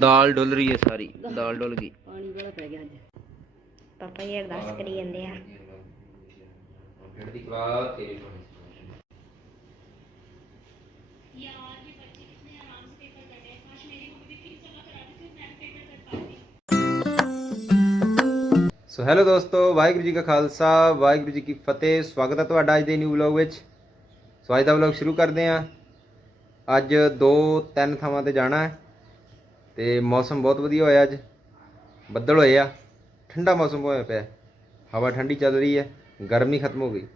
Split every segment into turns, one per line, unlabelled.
ਦਾਲ ਡੁੱਲ ਰਹੀ ਹੈ ਸਾਰੀ ਦਾਲ ਡੁੱਲ ਗਈ।
ਪਾਣੀ ਬੜਾ ਪੈ ਗਿਆ ਅੱਜ। ਪਾਪਾ ਜੀ ਅਰਦਾਸ ਕਰੀ ਜਾਂਦੇ ਆ।
ਦੀ ਕਲਾ ਤੇਰੀ ਸੋ ਹੈਲੋ ਦੋਸਤੋ ਵਾਹਿਗੁਰੂ ਜੀ ਕਾ ਖਾਲਸਾ ਵਾਹਿਗੁਰੂ ਜੀ ਕੀ ਫਤਿਹ। ਸਵਾਗਤ ਹੈ ਤੁਹਾਡਾ ਅੱਜ ਦੇ ਨਿਊ ਵਲੌਗ ਵਿੱਚ। ਸੋ ਅੱਜ ਦਾ ਵਲੌਗ ਸ਼ੁਰੂ ਕਰਦੇ ਹਾਂ। ਅੱਜ ਦੋ ਤਿੰਨ ਥਾਵਾਂ ਤੇ ਜਾਣਾ ਹੈ। ਤੇ ਮੌਸਮ ਬਹੁਤ ਵਧੀਆ ਹੋਇਆ ਅੱਜ। ਬੱਦਲ ਹੋਏ ਆ। ਠੰਡਾ ਮੌਸਮ ਹੋਇਆ ਪਿਆ। ਹਵਾ ਠੰਡੀ ਚੱਲ ਰਹੀ ਹੈ। ਗਰਮੀ ਖਤਮ ਹੋ ਗਈ।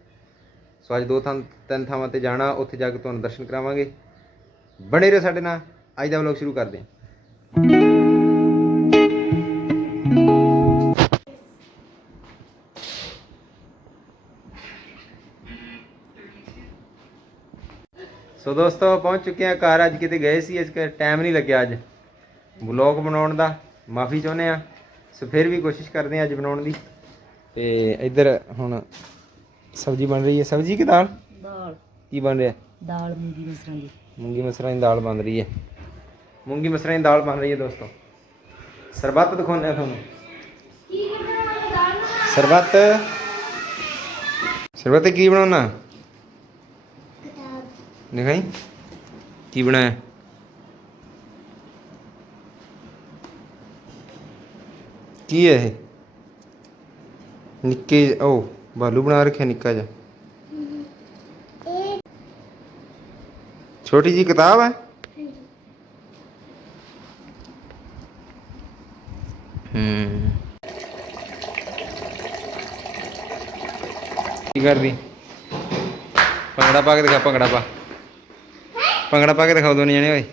ਸੋ ਅੱਜ ਦੋ ਥਾਂ, ਤਿੰਨ ਥਾਵਾਂ ਤੇ ਜਾਣਾ, ਉੱਥੇ ਜਾ ਕੇ ਤੁਹਾਨੂੰ ਦਰਸ਼ਨ ਕਰਾਵਾਂਗੇ। ਬਣੇ ਰਹੋ ਸਾਡੇ ਨਾਲ। ਅੱਜ ਦਾ ਵਲੌਗ ਸ਼ੁਰੂ ਕਰਦੇ ਹਾਂ। ਸੋ ਦੋਸਤੋ, ਪਹੁੰਚ ਚੁੱਕੇ ਹਾਂ ਘਰ। ਅੱਜ ਕਿਤੇ ਗਏ ਸੀ ਇਸ ਕਰਕੇ ਟਾਈਮ ਨਹੀਂ ਲੱਗਿਆ ਅੱਜ। ਵਲੌਗ ਬਣਾਉਣ ਦਾ ਮਾਫੀ ਚਾਹੁੰਦੇ ਆ ਸੋ ਫਿਰ ਵੀ ਕੋਸ਼ਿਸ਼ ਕਰਦੇ ਆ ਅੱਜ ਬਣਾਉਣ ਦੀ। ਤੇ ਇੱਧਰ ਹੁਣ ਸਬਜ਼ੀ ਬਣ ਰਹੀ ਹੈ। ਸਬਜ਼ੀ ਕਿ ਦਾਲ?
ਦਾਲ।
ਕੀ ਬਣ ਰਿਹਾ?
ਦਾਲ ਮੂੰਗੀ ਮਸਰਾਂ ਦੀ।
ਮੂੰਗੀ ਮਸਰਾਂ ਦੀ ਦਾਲ ਬਣ ਰਹੀ ਹੈ। ਮੂੰਗੀ ਮਸਰਾਂ ਦੀ ਦਾਲ ਬਣ ਰਹੀ ਹੈ ਦੋਸਤੋ। ਸਰਬੱਤ ਦਿਖਾਉਂਦੇ ਆ ਤੁਹਾਨੂੰ। ਸਰਬੱਤ। ਸਰਬੱਤ ਕੀ ਬਣਾਉਣਾ? ਦਿਖਾਈ। ਕੀ ਬਣਾਇਆ? ਕੀ ਹੈ ਇਹ? ਨਿੱਕੇ ਜਿਹੇ- ਉਹ ਬਾਲੂ ਬਣਾ ਰੱਖਿਆ ਨਿੱਕਾ ਜਿਹਾ। ਛੋਟੀ ਜੀ ਕਿਤਾਬ ਹੈ? ਹੂੰ। ਕੀ ਕਰਦੀ? ਭੰਗੜਾ ਪਾ ਕੇ ਦਿਖਾ, ਭੰਗੜਾ ਪਾ। ਭੰਗੜਾ ਪਾ ਕੇ ਦਿਖਾਓ ਦੋਨੇ ਜਣੇ, ਓਏ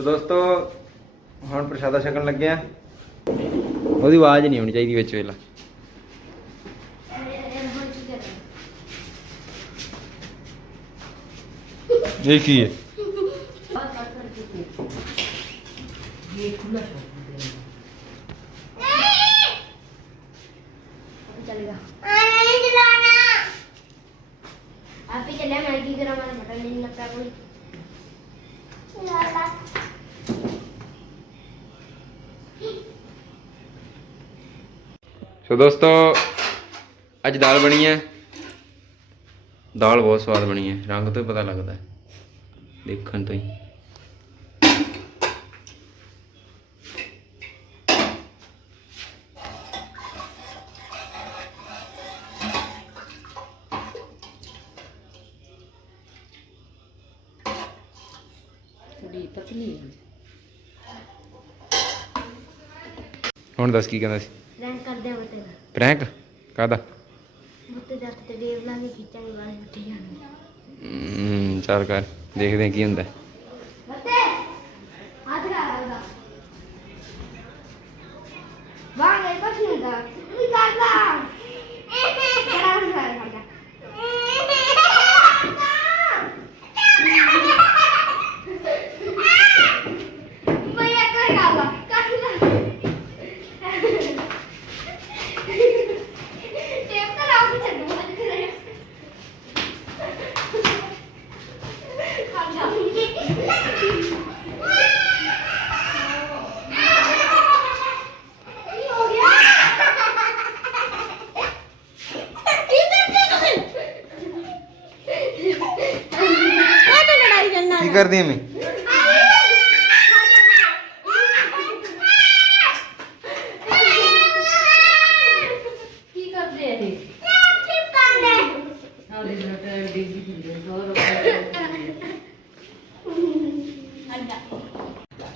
ਸਮਰ ਸੋ ਦੋਸਤੋ ਹੁਣ ਪ੍ਰਸ਼ਾਦਾ ਛਕਣ ਲੱਗੇ ਆ ਉਹਦੀ ਆਵਾਜ਼ ਨਹੀਂ ਆਉਣੀ ਚਾਹੀਦੀ ਵਿੱਚ ਵੇਲਾ ਇਹ ਕੀ ਹੈ
ਇਹ ਖੁੱਲਾ ਸ਼ੌਕ ਚਲੇਗਾ आप ही चले मैं की करा मैंने बटन नहीं लगता कोई
ਸੋ ਦੋਸਤੋ ਅੱਜ ਦਾਲ ਬਣੀ ਹੈ। ਦਾਲ ਬਹੁਤ ਸਵਾਦ ਬਣੀ ਹੈ। ਰੰਗ ਤੋਂ ਪਤਾ ਲੱਗਦਾ ਹੈ। ਦੇਖਣ ਤੋਂ ਹੀ। ਹੁਣ ਦੱਸ ਕੀ ਕਹਿੰਦਾ ਸੀ? ਪ੍ਰੈਂਕ ਕਾਦਾ
ਬਤੇ ਜੱਟ ਤੇ ਡੇਵ ਲਾਂਗੇ ਖਿੱਚਾਂਗੇ ਬਾਹਰ ਉੱਠ ਜਾਣਗੇ
ਹਮ ਚੱਲ ਕਰ ਦੇਖਦੇ ਕੀ ਹੁੰਦਾ।
लड़ाई करना
ਕੀ ਕਰਦੀ ਐ ਮੈਂ
ਕੀ ਕਰਦੇ ਆ ਇਹ ਆਲੇ ਲਟਾ ਡਿੱਗੀ ਫਿਰਦੇ ਹੋਰ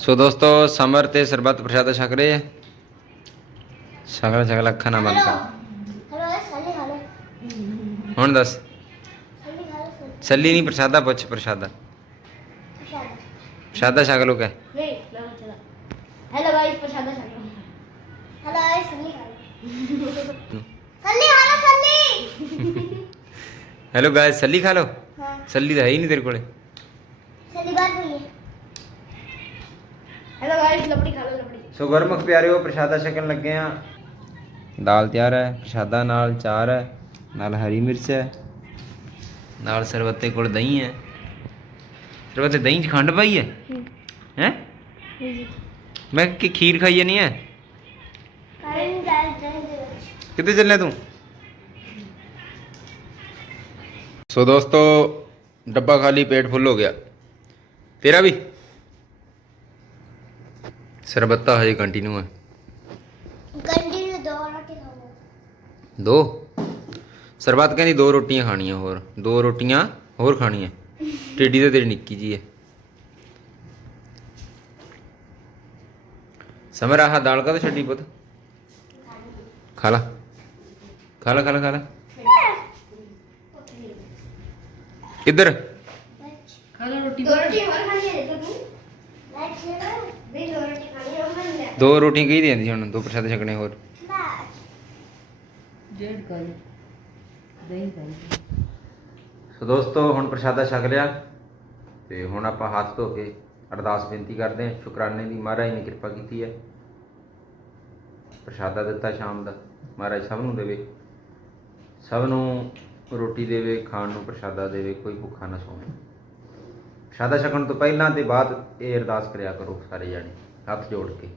ਸੋ ਦੋਸਤੋ ਸਮਰ ਤੇ ਸਰਬੱਤ ਪ੍ਰਸ਼ਾਦਾ ਛਕ ਰਹੇ ਆ ਛਕਲਾ ਛਕਲਾ ਅੱਖਾਂ ਨਾ ਬੰਦ ਕਰ
हेलो सली हेलो
ਹੁਣ ਦੱਸ
सली हेलो
ਛੱਲੀ ਨਹੀਂ ਪ੍ਰਸ਼ਾਦਾ ਪੁੱਛ ਪ੍ਰਸ਼ਾਦਾ
शादा शागलो क्या हेलो गाइस पर शादा शागलो हेलो गाइस सल्ली खा लो सल्ली
हेलो गाइस सल्ली खा लो
हां
सल्ली तो है ही नहीं तेरे कोले
सल्ली बात नहीं है हेलो गाइस लपड़ी खा लो लपड़ी
सो गर्मख प्यारे हो प्रसादा छकन लगे हैं दाल तैयार है प्रसादा नाल चार है नाल हरी मिर्च है नाल सरबत्ते कोल दही है ਤੇਰੇ ਤੇ ਦਹੀਂ 'ਚ ਖੰਡ ਪਾਈ ਹੈ? ਹੈ। ਮੈਂ ਕਿ ਖੀਰ ਖਾਈ ਨਹੀਂ ਹੈ? ਕਿੱਥੇ ਚੱਲਿਆ ਤੂੰ? ਸੋ ਦੋਸਤੋ ਡੱਬਾ ਖਾਲੀ ਪੇਟ ਫੁੱਲ ਹੋ ਗਿਆ। ਤੇਰਾ ਵੀ? ਸਰਬੱਤਾ ਹਜੇ ਕੰਟੀਨਿਊ ਹੈ।
ਕੰਟੀਨਿਊ ਦੋ ਰੋਟੀ ਖਾਓ
ਦੋ? ਸਰਬੱਤ ਕਹਿੰਦੀ ਦੋ ਰੋਟੀਆਂ ਖਾਣੀਆਂ ਹੋਰ। ਦੋ ਰੋਟੀਆਂ ਹੋਰ ਖਾਣੀਆਂ। ਟੇਡੀ ਤਾਂ ਤੇਰੀ ਨਿੱਕੀ ਜੀ ਹੈ। ਸਮਰ ਆਹ ਦਾਲ ਕਾ ਛੱਡੀ ਪੁੱਤ? ਖਾ ਲਾ। ਖਾ ਲਾ ਇੱਧਰ ਖਾ ਲਾ।
ਰੋਟੀ ਰੋਟੀ ਹੋਰ ਖਾਣੀ ਹੈ ਤੂੰ।
ਦੋ ਰੋਟੀ ਕਹੀ ਦੇਂਦੀ ਹੁਣ ਦੋ ਪ੍ਰਸ਼ਾਦ ਛਕਣੇ ਹੋਰ।
ਜੇੜ ਕਰ ਦਹੀਂ
ਸੋ ਦੋਸਤੋ, ਹੁਣ ਪ੍ਰਸ਼ਾਦਾ ਛਕ ਲਿਆ ਤੇ ਹੁਣ ਆਪਾਂ ਹੱਥ ਧੋ ਕੇ ਅਰਦਾਸ ਬੇਨਤੀ ਕਰਦੇ ਹਾਂ, ਸ਼ੁਕਰਾਨੇ ਦੀ ਮਹਾਰਾਜ ਨੇ ਕਿਰਪਾ ਕੀਤੀ ਹੈ। ਪ੍ਰਸ਼ਾਦਾ ਦਿੱਤਾ ਸ਼ਾਮ ਦਾ, ਮਹਾਰਾਜ ਸਭ ਨੂੰ ਦੇਵੇ। ਸਭ ਨੂੰ ਰੋਟੀ ਦੇਵੇ, ਖਾਣ ਨੂੰ ਪ੍ਰਸ਼ਾਦਾ ਦੇਵੇ, ਕੋਈ ਭੁੱਖਾ ਨਾ ਸੋਵੇ। ਪ੍ਰਸ਼ਾਦਾ ਛਕਣ ਤੋਂ ਪਹਿਲਾਂ ਤੇ ਬਾਅਦ ਇਹ ਅਰਦਾਸ ਕਰਿਆ ਕਰੋ ਸਾਰੇ ਜਾਣੇ, ਹੱਥ ਜੋੜ ਕੇ।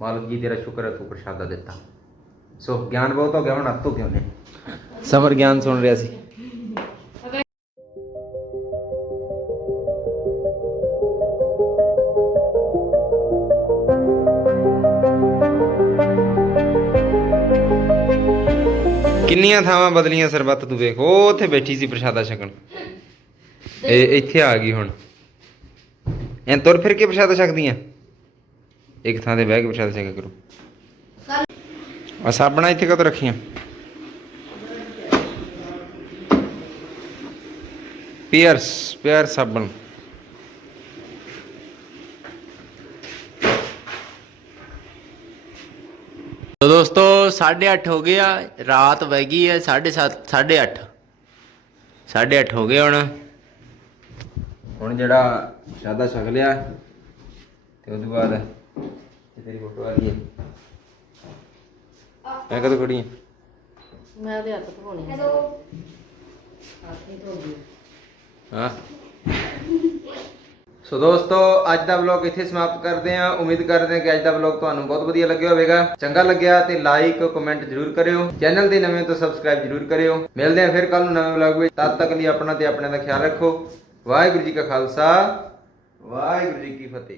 ਮਾਲਕ ਜੀ, ਤੇਰਾ ਸ਼ੁਕਰ ਹੈ ਤੂੰ ਪ੍ਰਸ਼ਾਦਾ ਦਿੱਤਾ। ਸੋ, ਗਿਆਨ ਬਹੁਤ ਹੋ ਗਿਆ, ਹੁਣ ਹੱਥ ਧੋ ਕੇ ਉਹਨੇ ਸਮਰ ਗਿਆਨ ਸੁਣ ਰਿਹਾ ਸੀ। ਕਿੰਨੀਆਂ ਥਾਵਾਂ ਬਦਲੀਆਂ ਸਰਬੱਤ ਤੂੰ ਵੇਖ, ਉਹ ਉੱਥੇ ਬੈਠੀ ਸੀ ਪ੍ਰਸ਼ਾਦਾ ਛਕਣ। ਇਹ ਇੱਥੇ ਆ ਗਈ ਹੁਣ। ਐਂ ਤੁਰ ਫਿਰ ਕੇ ਪ੍ਰਸ਼ਾਦਾ ਛਕਦੀਆਂ। ਇੱਕ ਥਾਂ ਤੇ ਬਹਿ ਕੇ ਪ੍ਰਸ਼ਾਦਾ ਛਕਿਆ ਕਰੋ। ਆ ਸਾਬਣਾ ਇੱਥੇ ਕਦੋਂ ਰੱਖੀਆਂ? ਪੀਅਰਸ ਪੀਅਰ ਸਾਬਣ। ਤੋ ਦੋਸਤੋ 8:30 ਹੋ ਗਿਆ ਰਾਤ ਵਹਿ ਗਈ ਹੈ 7:30 8:30 8:30 ਹੋ ਗਏ ਹੁਣ। ਹੁਣ ਜਿਹੜਾ ਸ਼ਾਦਾ ਛਕ ਲਿਆ ਤੇ ਉਹਦੇ ਬਾਅਦ ਇਹ ਤੇਰੀ ਫੋਟੋ ਆ ਗਈ ਹੈ। ਮੈਂ ਕਦੋਂ ਖੜੀ ਹੈ?
ਮੈਂ ਉਹਦੇ ਹੱਥ ਧੋਣੇ
हेलो
ਹੱਥ ਨਹੀਂ
ਹਾਂ। ਸੋ ਦੋਸਤੋ, ਅੱਜ ਦਾ ਵਲੌਗ ਇੱਥੇ ਸਮਾਪਤ ਕਰਦੇ ਹਾਂ। ਉਮੀਦ ਕਰਦੇ ਹਾਂ ਕਿ ਅੱਜ ਦਾ ਵਲੌਗ ਤੁਹਾਨੂੰ ਬਹੁਤ ਵਧੀਆ ਲੱਗਿਆ ਹੋਵੇਗਾ। ਚੰਗਾ ਲੱਗਿਆ ਤੇ ਲਾਈਕ ਕਮੈਂਟ ਜ਼ਰੂਰ ਕਰਿਓ। ਚੈਨਲ ਦੇ ਨਵੇਂ ਤੋਂ ਸਬਸਕ੍ਰਾਈਬ ਜ਼ਰੂਰ ਕਰਿਓ। ਮਿਲਦੇ ਹਾਂ ਫਿਰ ਕੱਲ ਨੂੰ ਨਵੇਂ ਵਲੌਗ ਵਿੱਚ। ਤਦ ਤੱਕ ਲਈ ਆਪਣਾ ਤੇ ਆਪਣੇ ਦਾ ਖਿਆਲ ਰੱਖੋ। ਵਾਹਿਗੁਰੂ ਜੀ ਕਾ ਖਾਲਸਾ। ਵਾਹਿਗੁਰੂ ਜੀ ਕੀ ਫਤਿਹ।